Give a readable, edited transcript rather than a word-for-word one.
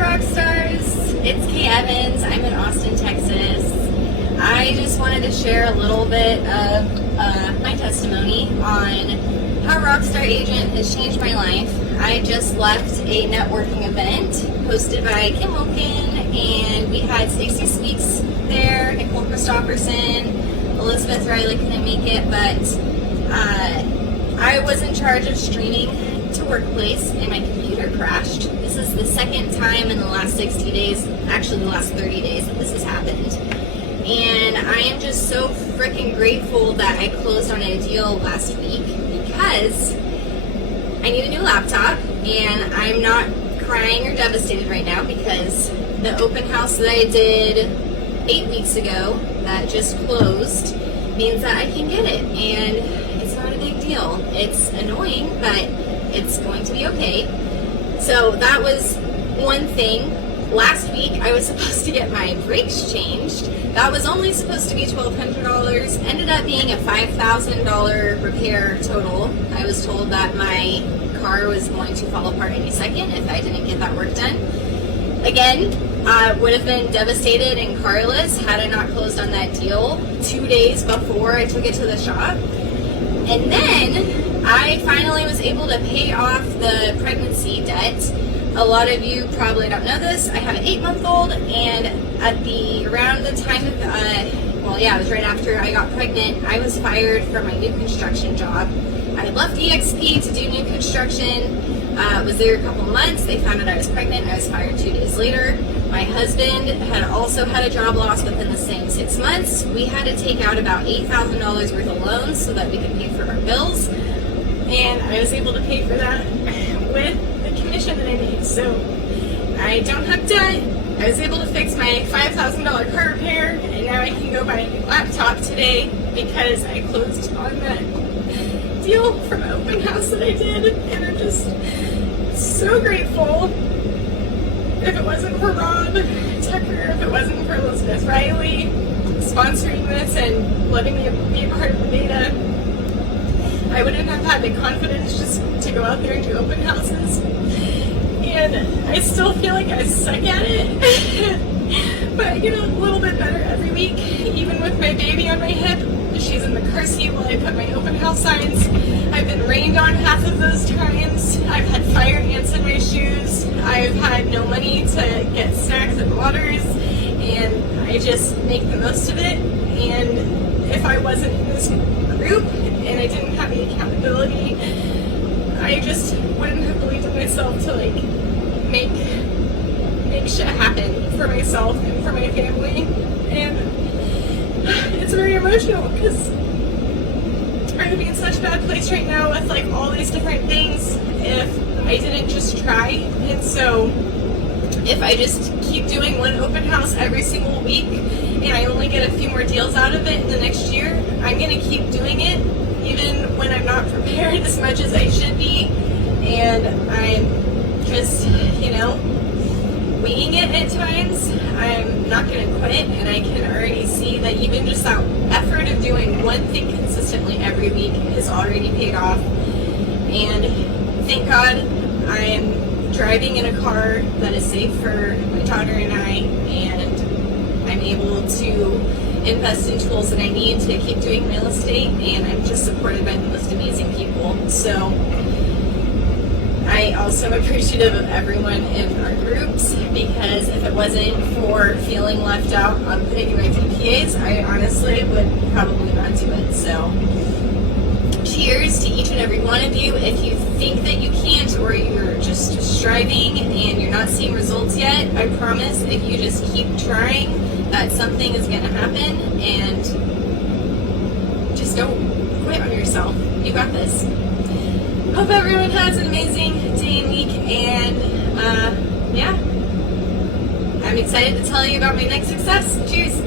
Rockstars, it's Kay Evans. I'm in Austin, Texas. I just wanted to share a little bit of my testimony on how Rockstar Agent has changed my life. I just left a networking event hosted by Kim Wilkin, and we had Stacey Speaks there, Nicole Christopherson, Elizabeth Riley couldn't make it, but I was in charge of streaming to Workplace and my computer crashed. This is the second time in the last 60 days, actually the last 30 days, that this has happened. And I am just so freaking grateful that I closed on a deal last week because I need a new laptop, and I'm not crying or devastated right now because the open house that I did 8 weeks ago that just closed means that I can get it, and it's not a big deal. It's annoying, but it's going to be okay. So that was one thing. Last week I was supposed to get my brakes changed. That was only supposed to be $1,200. Ended up being a $5,000 repair total. I was told that my car was going to fall apart any second if I didn't get that work done. Again, I would have been devastated and carless had I not closed on that deal 2 days before I took it to the shop. And then I finally was able to pay off the pregnancy debt. A lot of you probably don't know this. I have an 8-month-old, and around the time of, it was right after I got pregnant, I was fired from my new construction job. I had left EXP to do new construction, was there a couple months. They found out I was pregnant. I was fired 2 days later. My husband had also had a job loss within the same 6 months. We had to take out about $8,000 worth of loans so that we could pay for our bills, and I was able to pay for that with the commission that I made. So I don't have debt. I was able to fix my $5,000 car repair, and now I can go buy a new laptop today because I closed on that deal from an open house that I did, and I'm just so grateful. If it wasn't for Rob Tucker, if it wasn't for Elizabeth Riley sponsoring this and letting me be a part of the beta, I wouldn't have had the confidence just to go out there and do open houses. And I still feel like I suck at it, but I get a little bit better every week, even with my baby on my hip. She's in the car seat while I put my open house signs. I've been rained on half of those times. I've had fire ants in my shoes. I've had no money to get snacks and waters, and I just make the most of it. And if I wasn't in this group and I didn't have the accountability, I just wouldn't have believed in myself to make shit happen for myself and for my family. And it's very emotional because I would be in such a bad place right now with all these different things if I didn't just try. And so if I just keep doing one open house every single week and I only get a few more deals out of it in the next year, I'm going to keep doing it even when I'm not prepared as much as I should be, and I'm just, winging it at times. I'm not going to quit, and I can already see that even just that effort of doing one thing consistently every week is already paid off. And thank God I am driving in a car that is safe for my daughter and I, and I'm able to invest in tools that I need to keep doing real estate, and I'm just supported by the most amazing people. So I also am appreciative of everyone in our groups, because if it wasn't for feeling left out on putting in my PPAs, I honestly would probably not do it. So cheers to each and every one of you. If you think that you can't, or you're just striving and you're not seeing results yet, I promise if you just keep trying, that something is going to happen, and just don't quit on yourself. You got this. Hope everyone has an amazing day and week, and I'm excited to tell you about my next success. Cheers.